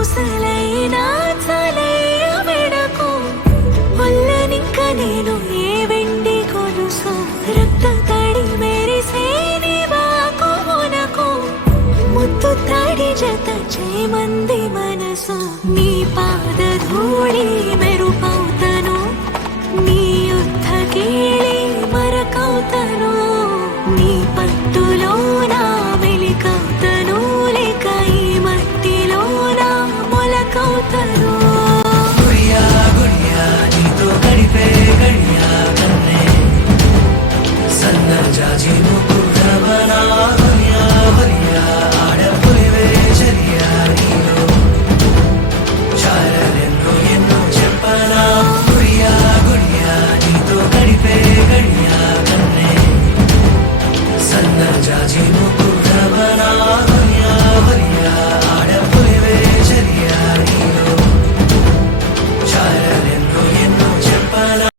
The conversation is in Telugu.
ఊసలైనా చాలయ్య విడకు ఒల్లనింక నేను ఏ వెండి కొలుసు రక్త తడి మెరిసే నీ వాకు మునకు ముత్తు తడి జత చేమంది మనసు నీ పాద